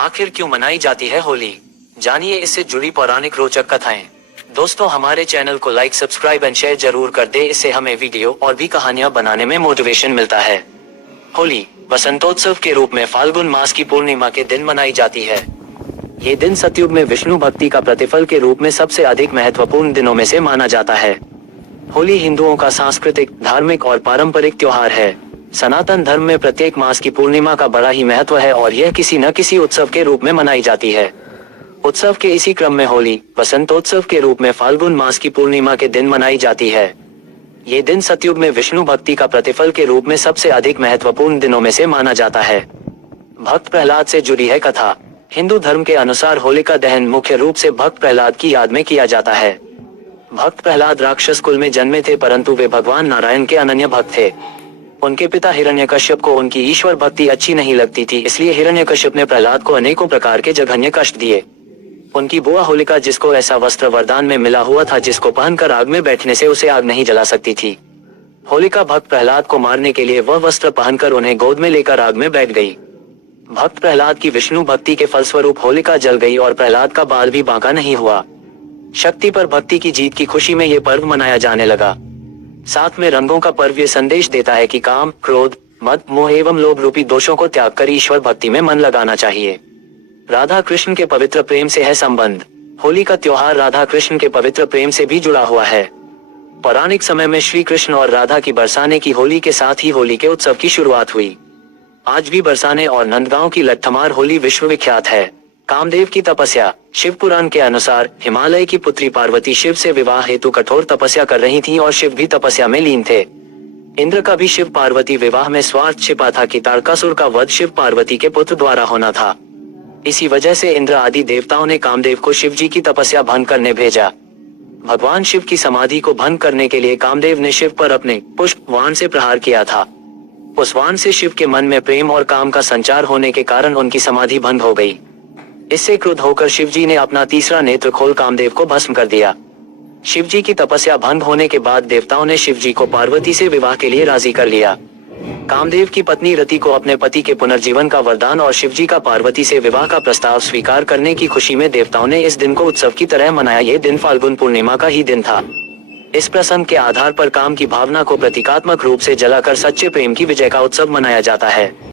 आखिर क्यों मनाई जाती है होली? जानिए इससे जुड़ी पौराणिक रोचक कथाएं। दोस्तों, हमारे चैनल को लाइक, सब्सक्राइब एंड शेयर जरूर कर दे। इससे हमें वीडियो और भी कहानियां बनाने में मोटिवेशन मिलता है। होली वसंतोत्सव के रूप में फाल्गुन मास की पूर्णिमा के दिन मनाई जाती है। ये दिन सतयुग में विष्णु भक्ति का प्रतिफल के रूप में सबसे अधिक महत्वपूर्ण दिनों में से माना जाता है। होली हिंदुओं का सांस्कृतिक, धार्मिक और पारंपरिक त्योहार है। सनातन धर्म में प्रत्येक मास की पूर्णिमा का बड़ा ही महत्व है और यह किसी न किसी उत्सव के रूप में मनाई जाती है। उत्सव के इसी क्रम में होली वसंतोत्सव के रूप में फाल्गुन मास की पूर्णिमा के दिन मनाई जाती है। ये दिन सतयुग में विष्णु भक्ति का प्रतिफल के रूप में सबसे अधिक महत्वपूर्ण दिनों में से माना जाता है। भक्त प्रहलाद से जुड़ी है कथा। हिंदू धर्म के अनुसार होलिका दहन मुख्य रूप से भक्त प्रहलाद की याद में किया जाता है। भक्त प्रहलाद राक्षस कुल में जन्मे थे, परंतु वे भगवान नारायण के अनन्य भक्त थे। उनके पिता हिरण्यकश्यप को उनकी ईश्वर भक्ति अच्छी नहीं लगती थी, इसलिए हिरण्यकश्यप ने प्रहलाद को अनेकों प्रकार के जघन्य कष्ट दिए। उनकी बुआ होलिका, जिसको ऐसा वस्त्र वरदान में मिला हुआ था जिसको पहनकर आग में बैठने से उसे आग नहीं जला सकती थी। होलिका भक्त प्रहलाद को मारने के लिए वह वस्त्र पहनकर उन्हें गोद में लेकर आग में बैठ गई। भक्त प्रहलाद की विष्णु भक्ति के फलस्वरूप होलिका जल गई और प्रहलाद का बाल भी बांका नहीं हुआ। शक्ति पर भक्ति की जीत की खुशी में ये पर्व मनाया जाने लगा। साथ में रंगों का पर्व ये संदेश देता है कि काम, क्रोध, मद, मोह एवं लोभ रूपी दोषों को त्याग कर ईश्वर भक्ति में मन लगाना चाहिए। राधा कृष्ण के पवित्र प्रेम से है संबंध। होली का त्योहार राधा कृष्ण के पवित्र प्रेम से भी जुड़ा हुआ है। पौराणिक समय में श्री कृष्ण और राधा की बरसाने की होली के साथ ही होली के उत्सव की शुरुआत हुई। आज भी बरसाने और नंदगांव की लट्ठमार होली विश्व विख्यात है। कामदेव की तपस्या। शिव पुराण के अनुसार हिमालय की पुत्री पार्वती शिव से विवाह हेतु कठोर तपस्या कर रही थीं और शिव भी तपस्या में लीन थे। इंद्र का भी शिव पार्वती विवाह में स्वार्थ छिपा था कि तारकासुर का वध शिव पार्वती के पुत्र द्वारा होना था। इसी वजह से इंद्र आदि देवताओं ने कामदेव को शिव जी की तपस्या भंग करने भेजा। भगवान शिव की समाधि को भंग करने के लिए कामदेव ने शिव पर अपने पुष्प वाण से प्रहार किया था। उस वाण से शिव के मन में प्रेम और काम का संचार होने के कारण उनकी समाधि भंग हो गई। इससे क्रुद्ध होकर शिव जी ने अपना तीसरा नेत्र खोल कामदेव को भस्म कर दिया। शिव जी की तपस्या भंग होने के बाद देवताओं ने शिव जी को पार्वती से विवाह के लिए राजी कर लिया। कामदेव की पत्नी रति को अपने पति के पुनर्जीवन का वरदान और शिव जी का पार्वती से विवाह का प्रस्ताव स्वीकार करने की खुशी में देवताओं ने इस दिन को उत्सव की तरह मनाया। ये दिन फाल्गुन पूर्णिमा का ही दिन था। इस प्रसंग के आधार पर काम की भावना को प्रतीकात्मक रूप से जलाकर सच्चे प्रेम की विजय का उत्सव मनाया जाता है।